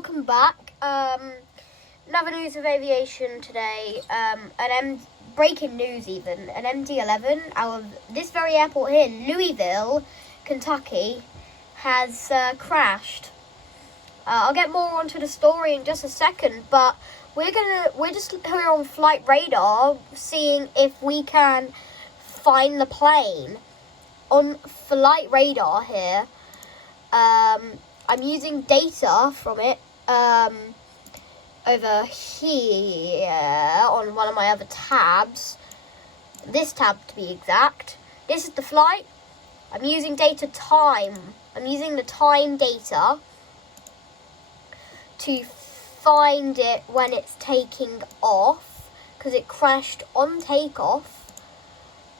welcome back. Another news of aviation today. Breaking news even. An MD-11 out of this very airport here, Louisville, Kentucky, has crashed. I'll get more onto the story in just a second, but we're just here on flight radar, seeing if we can find the plane on flight radar here. I'm using data from it over here on one of my other tabs. This tab to be exact. This is the flight. I'm using data time. I'm using the time data to find it when it's taking off, because it crashed on takeoff.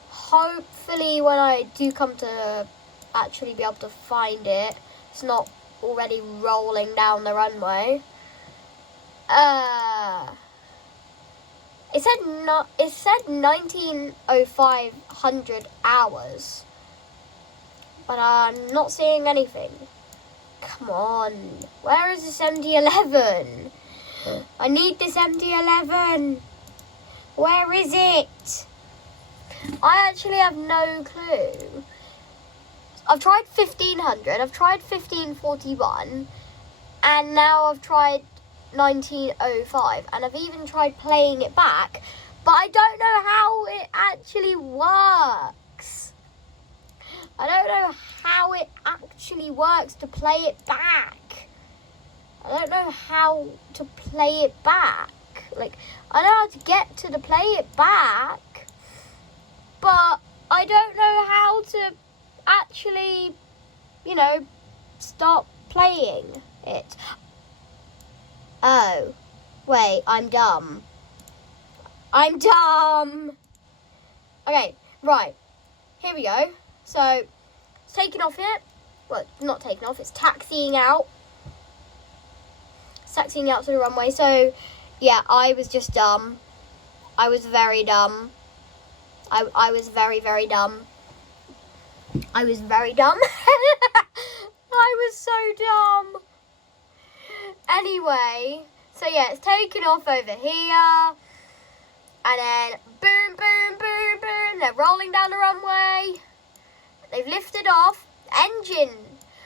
Hopefully when I do come to actually be able to find it, it's not already rolling down the runway. It said 19,500 hours, but I'm not seeing anything. Come on, where is this MD-11? I need this MD-11. Where is it? I actually have no clue. I've tried 1500, I've tried 1541, and now I've tried 1905, and I've even tried playing it back, but I don't know how it actually works. I don't know how it actually works to play it back. I don't know how to play it back. Like, I know how to get to the play it back, but I don't know how to actually, start playing it. Oh, wait, I'm dumb. Okay, right, here we go. So, it's taking off here. Well, not taking off, it's taxiing out. It's taxiing out to the runway. So, yeah, I was just dumb. I was very dumb. I was very, very dumb. I was very dumb. I was so dumb. Anyway, so yeah, it's taking off over here. And then boom, boom, boom, boom. They're rolling down the runway. They've lifted off. Engine.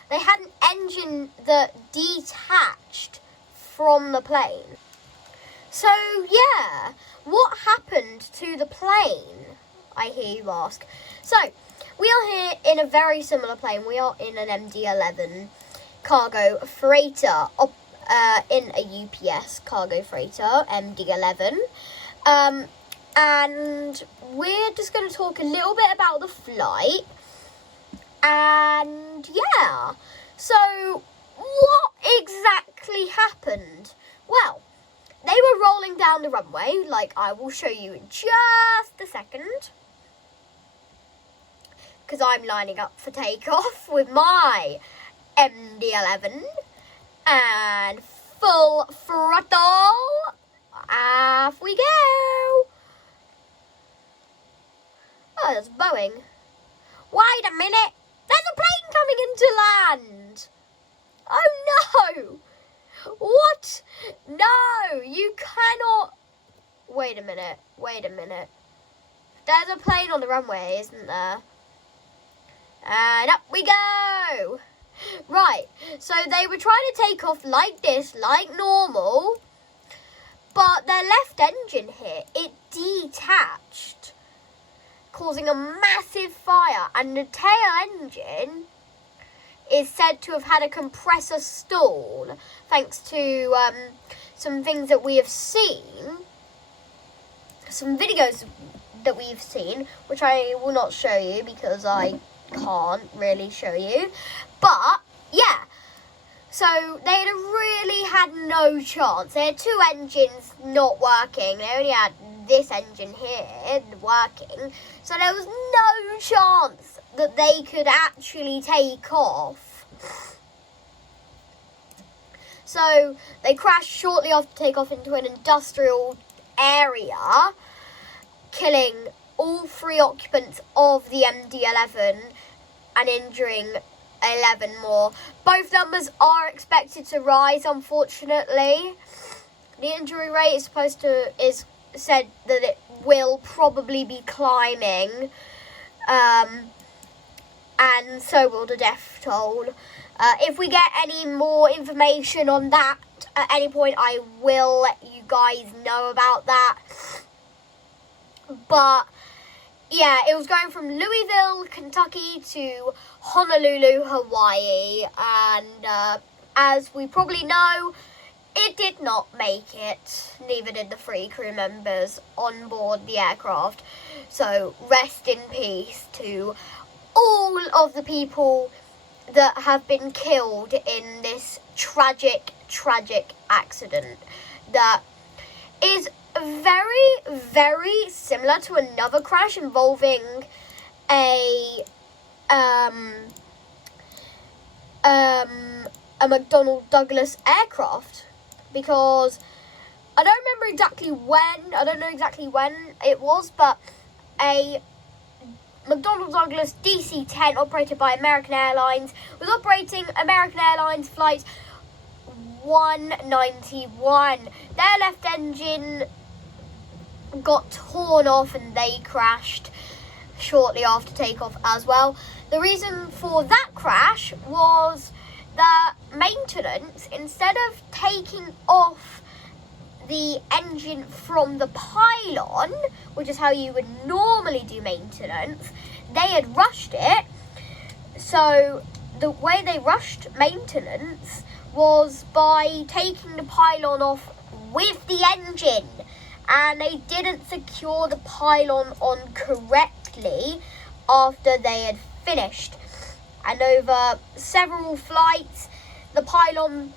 They had an engine that detached from the plane. So, yeah, what happened to the plane, I hear you ask. So, we are here in a very similar plane. We are in an MD-11 cargo freighter, in a UPS cargo freighter, MD-11. And we're just going to talk a little bit about the flight. And, yeah, so what exactly happened? Well, they were rolling down the runway, like I will show you in just a second, because I'm lining up for takeoff with my MD-11, and full throttle, off we go. Oh, there's Boeing. Wait a minute, there's a plane coming into land. Oh no, what? No, you cannot. Wait a minute. There's a plane on the runway, isn't there? And up we go. Right, so they were trying to take off like this, like normal, but their left engine here, it detached, causing a massive fire, and the tail engine is said to have had a compressor stall, thanks to some things that we have seen, some videos that we've seen, which I will not show you because I can't really show you. But, yeah, so they really had no chance. They had two engines not working. They only had this engine here working. So there was no chance that they could actually take off. So they crashed shortly after takeoff into an industrial area, killing all three occupants of the MD-11 and injuring 11 more. Both numbers are expected to rise, unfortunately. The injury rate is said that it will probably be climbing. And so will the death toll. If we get any more information on that at any point, I will let you guys know about that. But yeah, it was going from Louisville, Kentucky to Honolulu, Hawaii. And as we probably know, it did not make it. Neither did the 3 crew members on board the aircraft. So rest in peace to all of the people that have been killed in this tragic accident that is very, very similar to another crash involving a McDonnell Douglas aircraft, because I don't remember exactly when, I don't know exactly when it was, but a McDonnell Douglas DC-10 operated by American Airlines was operating American Airlines flight 191. Their left engine got torn off and they crashed shortly after takeoff as well. The reason for that crash was that maintenance, instead of taking off the engine from the pylon, which is how you would normally do maintenance, they had rushed it. So the way they rushed maintenance was by taking the pylon off with the engine, and they didn't secure the pylon on correctly after they had finished. And over several flights, the pylon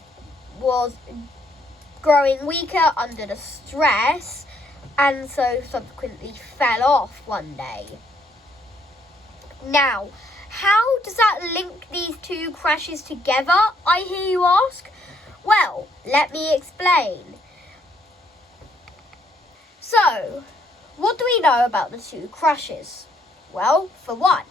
was growing weaker under the stress, and so subsequently fell off one day. Now, how does that link these 2 crashes together, I hear you ask? Well, let me explain. So, what do we know about the 2 crashes? Well, for one,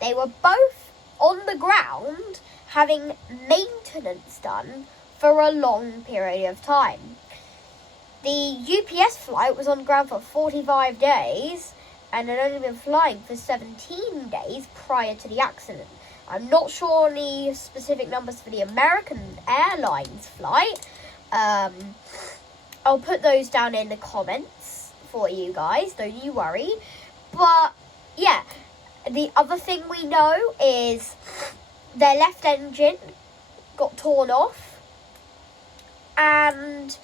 they were both on the ground having maintenance done for a long period of time. The UPS flight was on the ground for 45 days and had only been flying for 17 days prior to the accident. I'm not sure on the specific numbers for the American Airlines flight. I'll put those down in the comments for you guys, don't you worry. But yeah, the other thing we know is their left engine got torn off. And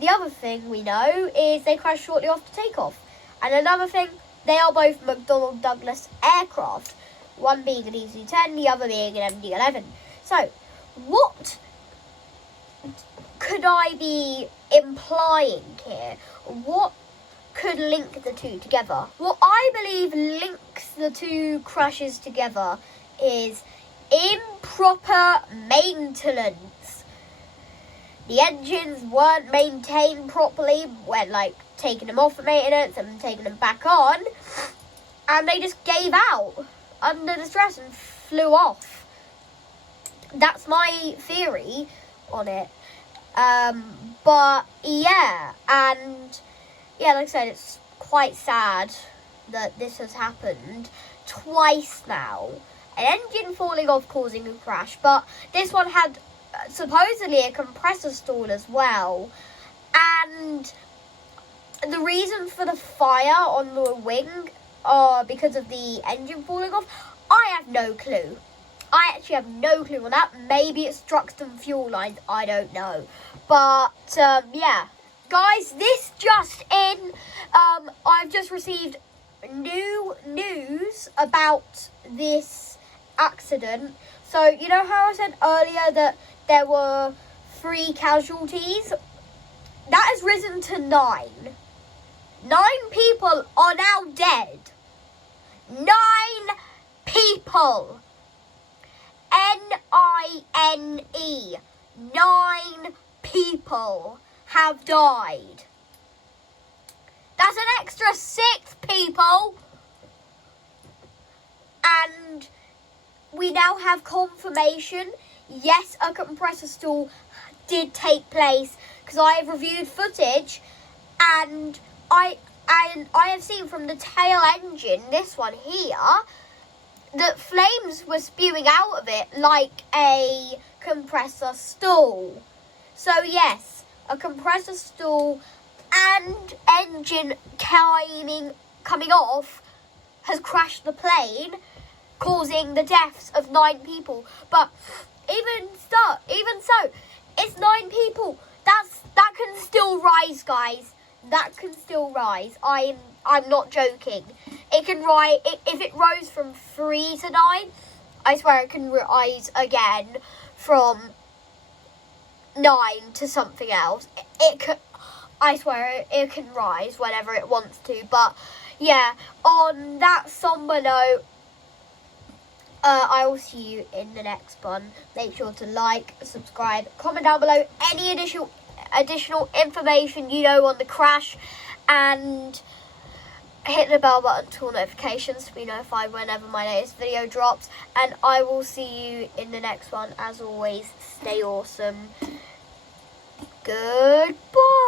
the other thing we know is they crashed shortly after takeoff. And another thing, they are both McDonnell Douglas aircraft, one being an DC-10, the other being an MD-11. So, what could I be implying here? What could link the 2 together? What I believe links the 2 crashes together is improper maintenance. The engines weren't maintained properly when, taking them off for maintenance and taking them back on, and they just gave out under the stress and flew off. That's my theory on it. But yeah, and yeah, like I said, it's quite sad that this has happened twice now. An engine falling off causing a crash, but this one had supposedly a compressor stall as well. And the reason for the fire on the wing, because of the engine falling off, I have no clue. I actually have no clue on that. Maybe it struck some fuel lines, I don't know. But yeah, guys, this just in. I've just received new news about this accident. So, you know how I said earlier that there were 3 casualties? That has risen to 9. 9 people are now dead. 9 people. N-I-N-E. 9 people have died. That's an extra 6 people. And we now have confirmation. Yes, a compressor stall did take place because I have reviewed footage, and I have seen from the tail engine, this one here, that flames were spewing out of it like a compressor stall. So yes, a compressor stall and engine coming off has crashed the plane, causing the deaths of 9 people. But even so, it's 9 people. That can still rise, guys. That can still rise. I'm not joking. It can rise. If it rose from 3 to 9, I swear it can rise again from 9 to something else. I swear it can rise whenever it wants to. But yeah, on that somber note, I will see you in the next one. Make sure to like, subscribe, comment down below any additional information you know on the crash, and hit the bell button to all notifications to be notified whenever my latest video drops. And I will see you in the next one. As always, stay awesome. Goodbye.